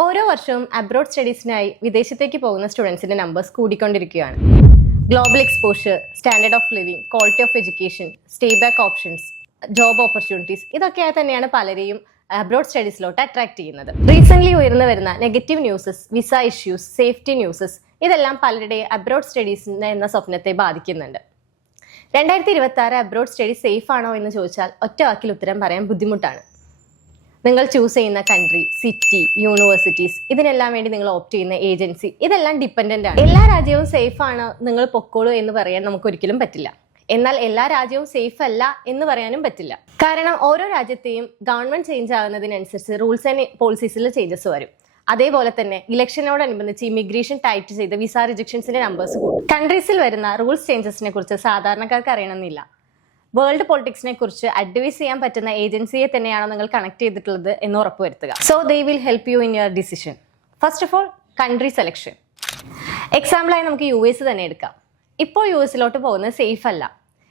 ഓരോ വർഷവും അബ്രോഡ് സ്റ്റഡീസിനായി വിദേശത്തേക്ക് പോകുന്ന സ്റ്റുഡൻസിന്റെ നമ്പേഴ്സ് കൂടിക്കൊണ്ടിരിക്കുകയാണ്. Global exposure, standard of living, quality of education, stay back options, job opportunities ഇതൊക്കെ തന്നെയാണ് പലരെയും അബ്രോഡ് സ്റ്റഡീസിലോട്ട് അട്രാക്ട് ചെയ്യുന്നത്. റീസെന്റ് ഉയർന്നു വരുന്ന negative newses, visa issues, safety newses ഇതെല്ലാം പലരുടെയും അബ്രോഡ് സ്റ്റഡീസിന്റെ എന്ന സ്വപ്നത്തെ ബാധിക്കുന്നുണ്ട്. 2026 അബ്രോഡ് സ്റ്റഡി സേഫ് ആണോ എന്ന് ചോദിച്ചാൽ ഒറ്റ വാക്കിൽ ഉത്തരം പറയാൻ ബുദ്ധിമുട്ടാണ്. നിങ്ങൾ ചൂസ് ചെയ്യുന്ന കൺട്രി, സിറ്റി, യൂണിവേഴ്സിറ്റീസ് ഇതിനെല്ലാം വേണ്ടി നിങ്ങൾ ഓപ്റ്റ് ചെയ്യുന്ന ഏജൻസി ഇതെല്ലാം ഡിപ്പെൻഡന്റ് ആണ്. എല്ലാ രാജ്യവും സേഫ് ആണ് നിങ്ങൾ പൊക്കോളൂ എന്ന് പറയാൻ നമുക്ക് ഒരിക്കലും പറ്റില്ല. എന്നാൽ എല്ലാ രാജ്യവും സേഫ് അല്ല എന്ന് പറയാനും പറ്റില്ല. കാരണം ഓരോ രാജ്യത്തെയും ഗവൺമെന്റ് ചേഞ്ച് ആകുന്നതിനനുസരിച്ച് റൂൾസ് ആൻഡ് പോളിസീസിൽ ചേഞ്ചസ് വരും. അതേപോലെ തന്നെ ഇലക്ഷനോടനുബന്ധിച്ച് ഇമിഗ്രേഷൻ ടൈറ്റ് ചെയ്ത് വിസ റിജക്ഷൻസിന്റെ നമ്പേഴ്സ് കൂടും. കൺട്രീസിൽ വരുന്ന റൂൾസ് ചേഞ്ചസിനെ കുറിച്ച് സാധാരണക്കാർക്ക് അറിയണമെന്നില്ല. വേൾഡ് പൊളിറ്റിക്സിനെ കുറിച്ച് അഡ്വൈസ് ചെയ്യാൻ പറ്റുന്ന ഏജൻസിയെ തന്നെയാണോ നിങ്ങൾ കണക്ട് ചെയ്തിട്ടുള്ളത് എന്ന് ഉറപ്പുവരുത്തുക. So they will help you in your decision. First of all, country selection. എക്സാമ്പിളായി നമുക്ക് US തന്നെ എടുക്കാം. ഇപ്പോൾ US പോകുന്നത് സേഫ് അല്ല.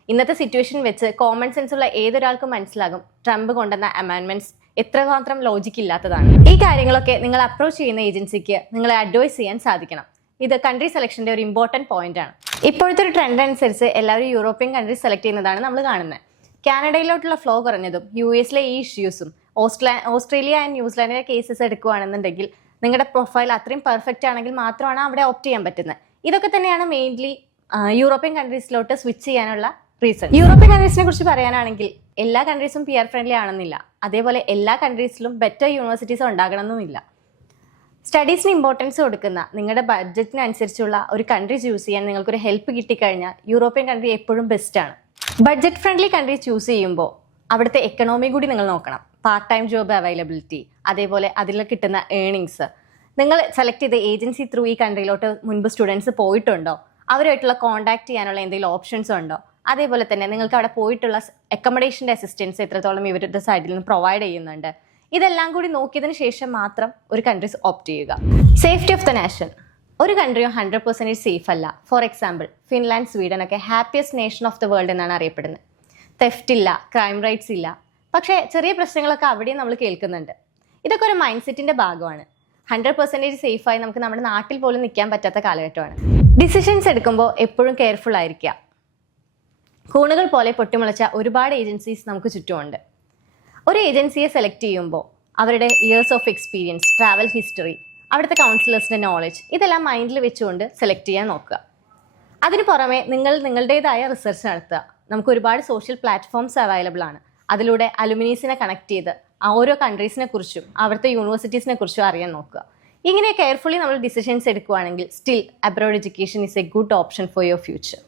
ഇന്നത്തെ സിറ്റുവേഷൻ വെച്ച് കോമൺ സെൻസ് ഉള്ള ഏതൊരാൾക്കും മനസ്സിലാകും ട്രംപ് കൊണ്ടുവന്ന അമെൻഡ്മെന്റ്സ് എത്രമാത്രം ലോജിക്ക് ഇല്ലാത്തതാണ്. ഈ കാര്യങ്ങളൊക്കെ നിങ്ങൾ അപ്രോച്ച് ചെയ്യുന്ന ഏജൻസിക്ക് നിങ്ങളെ അഡ്വൈസ് ചെയ്യാൻ സാധിക്കണം. ഇത് കൺട്രി സെലക്ഷന്റെ ഒരു ഇമ്പോർട്ടന്റ് പോയിന്റ് ആണ്. ഇപ്പോഴത്തെ ഒരു ട്രെൻഡ് അനുസരിച്ച് എല്ലാവരും യൂറോപ്യൻ കൺട്രീസ് സെലക്ട് ചെയ്യുന്നതാണ് നമ്മൾ കാണുന്നത്. കാനഡയിലോട്ടുള്ള ഫ്ലോ കുറഞ്ഞതും US ഈ ഇഷ്യൂസും ഓസ്ട്രേലിയ ആൻഡ് ന്യൂസിലാൻഡിലെ കേസസ് എടുക്കുകയാണെന്നുണ്ടെങ്കിൽ നിങ്ങളുടെ പ്രൊഫൈൽ അത്രയും പെർഫെക്റ്റ് ആണെങ്കിൽ മാത്രമാണ് അവിടെ ഓപ്റ്റ് ചെയ്യാൻ പറ്റുന്നത്. ഇതൊക്കെ തന്നെയാണ് മെയിൻലി യൂറോപ്യൻ കൺട്രീസിലോട്ട് സ്വിച്ച് ചെയ്യാനുള്ള റീസൺ. യൂറോപ്യൻ കൺട്രീസിനെ കുറിച്ച് പറയാനാണെങ്കിൽ എല്ലാ കൺട്രീസും PR ഫ്രണ്ട്ലി ആണെന്നില്ല. അതേപോലെ എല്ലാ കൺട്രീസിലും ബെറ്റർ യൂണിവേഴ്സിറ്റീസ് ഉണ്ടാകണമെന്നുമില്ല. സ്റ്റഡീസിന് ഇമ്പോർട്ടൻസ് കൊടുക്കുന്ന നിങ്ങളുടെ ബഡ്ജറ്റിനനുസരിച്ചുള്ള ഒരു കൺട്രി ചൂസ് ചെയ്യാൻ നിങ്ങൾക്കൊരു ഹെൽപ്പ് കിട്ടിക്കഴിഞ്ഞാൽ യൂറോപ്യൻ കൺട്രി എപ്പോഴും ബെസ്റ്റാണ്. ബഡ്ജറ്റ് ഫ്രണ്ട്ലി കൺട്രി ചൂസ് ചെയ്യുമ്പോൾ അവിടുത്തെ എക്കണോമി കൂടി നിങ്ങൾ നോക്കണം. പാർട്ട് ടൈം ജോബ് അവൈലബിലിറ്റി, അതേപോലെ അതിൽ കിട്ടുന്ന ഏണിങ്സ്, നിങ്ങൾ സെലക്ട് ചെയ്ത ഏജൻസി ത്രൂ ഈ കൺട്രിയിലോട്ട് മുൻപ് സ്റ്റുഡൻസ് പോയിട്ടുണ്ടോ, അവരുമായിട്ടുള്ള കോൺടാക്ട് ചെയ്യാനുള്ള എന്തെങ്കിലും ഓപ്ഷൻസ് ഉണ്ടോ, അതേപോലെ തന്നെ നിങ്ങൾക്ക് അവിടെ പോയിട്ടുള്ള അക്കോമഡേഷൻ്റെ അസിസ്റ്റൻസ് എത്രത്തോളം ഇവരുടെ സൈഡിൽ നിന്ന് പ്രൊവൈഡ് ചെയ്യുന്നുണ്ട്, ഇതെല്ലാം കൂടി നോക്കിയതിന് ശേഷം മാത്രം ഒരു കൺട്രീസ് ഓപ്റ്റ് ചെയ്യുക. Safety of the nation. ഒരു കൺട്രിയും 100% സേഫ് അല്ല. ഫോർ എക്സാമ്പിൾ, ഫിൻലാൻഡ്, സ്വീഡൻ ഒക്കെ happiest nation of the world എന്നാണ് അറിയപ്പെടുന്നത്. തെഫ്റ്റ് ഇല്ല, ക്രൈം റൈറ്റ്സ് ഇല്ല. പക്ഷേ ചെറിയ പ്രശ്നങ്ങളൊക്കെ അവിടെയും നമ്മൾ കേൾക്കുന്നുണ്ട്. ഇതൊക്കെ ഒരു മൈൻഡ് സെറ്റിന്റെ ഭാഗമാണ്. 100% സേഫായി നമുക്ക് നമ്മുടെ നാട്ടിൽ പോലും നിൽക്കാൻ പറ്റാത്ത കാലഘട്ടമാണ്. ഡിസിഷൻസ് എടുക്കുമ്പോൾ എപ്പോഴും കെയർഫുൾ ആയിരിക്കുക. കൂണുകൾ പോലെ പൊട്ടിമുളച്ച ഒരുപാട് ഏജൻസീസ് നമുക്ക് ചുറ്റുമുണ്ട്. ഒരു ഏജൻസിയെ സെലക്ട് ചെയ്യുമ്പോൾ അവരുടെ years of experience, travel history, അവിടുത്തെ കൗൺസിലേഴ്സിൻ്റെ നോളജ് ഇതെല്ലാം മൈൻഡിൽ വെച്ചുകൊണ്ട് സെലക്ട് ചെയ്യാൻ നോക്കുക. അതിന് പുറമെ നിങ്ങളുടേതായ റിസർച്ച് നടത്തുക. നമുക്ക് ഒരുപാട് സോഷ്യൽ പ്ലാറ്റ്ഫോംസ് അവൈലബിൾ ആണ്. അതിലൂടെ അലുമിനീസിനെ കണക്ട് ചെയ്ത് ഓരോ കൺട്രീസിനെ കുറിച്ചും അവിടുത്തെ യൂണിവേഴ്സിറ്റീസിനെ കുറിച്ചും അറിയാൻ നോക്കുക. ഇങ്ങനെ കെയർഫുള്ളി നമ്മൾ ഡിസിഷൻസ് എടുക്കുകയാണെങ്കിൽ still abroad education is A good option for your future.